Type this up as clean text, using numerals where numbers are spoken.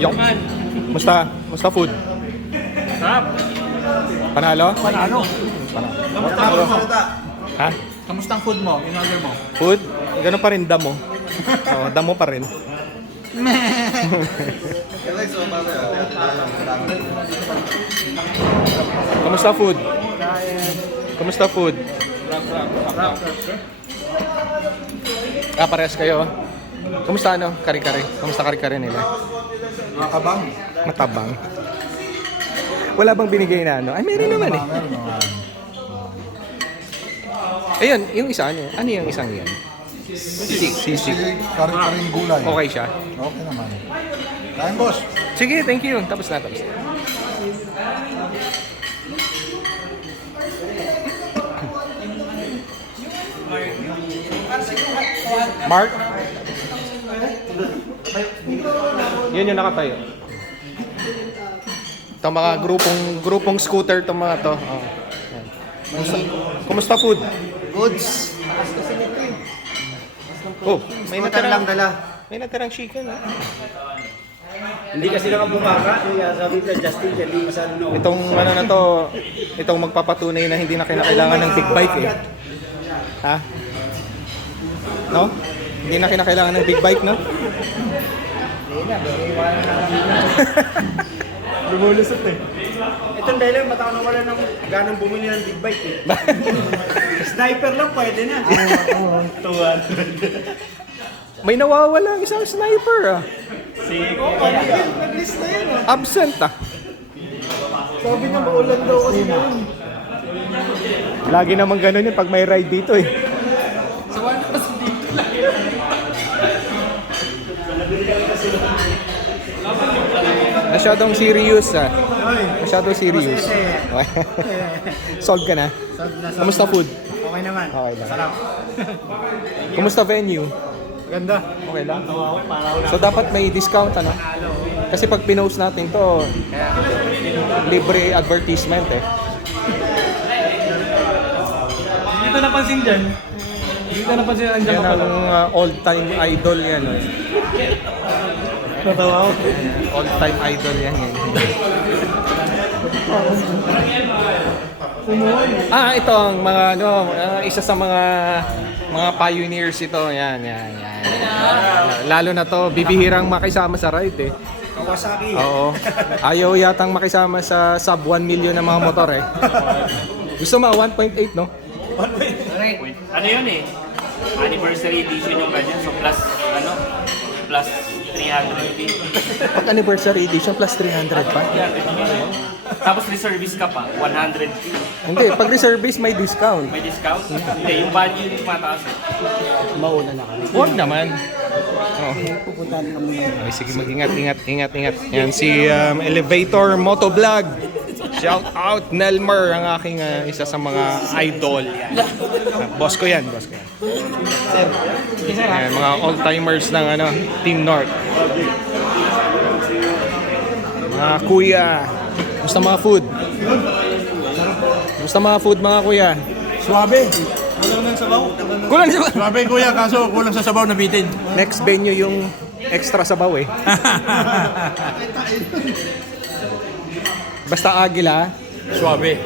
Yok. Musta food? Sarap. Panalo? Panalo. Kamusta ang food mo? Ha? Kamusta ang food mo? In order mo? Food? Ganun pa rin damo. Oo, damo pa rin. Kamusta food? Kamusta food? Parehas kayo. Kamusta ano? Kari-kari. Kamusta kari-kari nila? Makabang. Matabang. Wala bang binigay na ano? Ay, meron naman eh. Meron naman. Ayun, yung isa ano? Ano yung isang yan? Sisig. Karing gulay. Okay siya? Okay naman. Kain, boss. Sige, thank you. Tapos na. Mark? Yun yung nakatayo. Itong mga grupong scooter itong mga to. Oh. Yan. Kumusta food? Goods. Oh, may Scooter lang natirang, dala. may natirang chicken ha. Hindi kasi nakabumaka. Kaya sabi ka, Justin, hindi masyado no. Itong ano na to, itong magpapatunay na hindi na kinakailangan ng big bike eh. Ha? No? Hindi na kinakailangan ng big bike, no? Lumulusot eh. Itong dahil mata ko wala ng ganang bumili ng big bike eh. Sniper lang pwede na. Tuwan. May nawawala ang isang sniper ah. Nag-list na yun ah. Absent ah. Sabi niya maulan daw kasi ngayon. Lagi naman ganun yun pag may ride dito eh. Masyadong serious ah. Masyadong serious. Solve ka na? Kamusta food? Okay naman. Okay lang. Sarap. Kumusta venue? Ganda. Okay lang. So dapat may discount ano? Kasi pag pinost natin to, libre advertisement eh. Hindi ko napansin dyan. Hindi ko napansin andyan Yan ka pala. ang all-time idol yan. Oh. Natawa ko. All-time idol yan. Ito ang mga ano, isa sa mga pioneers ito. Yan. Lalo na to, bibihirang makisama sa ride eh. Kawasaki. Oo. Ayaw yatang makisama sa sub 1 million na mga motor eh. Gusto mo 1.8 no? Ano yun eh? Anniversary edition yung kanya. So plus 300 fee. Pag anniversary edition plus 300 pa? Tapos reservice ka pa, 100 fee. Hindi, pag reservice may discount. May discount? Hindi, yung value yung mataas eh. Mauna na kami. Huwag naman. Oh. Pupuntahan ka muna. Okay, sige, mag-ingat. Yan si Elevator Motovlog. Shout out Nelmer, ang aking isa sa mga idol. Boss ko yan. Yan, mga old-timers ng Team North. Mga kuya. Gusto mga food? Gusto mga food mga kuya? Suwabe. Kulang sa Suwabe, kuya. Kaso kulang sa sabaw na bitin. next venue yung extra sabaw eh. Basta agila. Suwabe.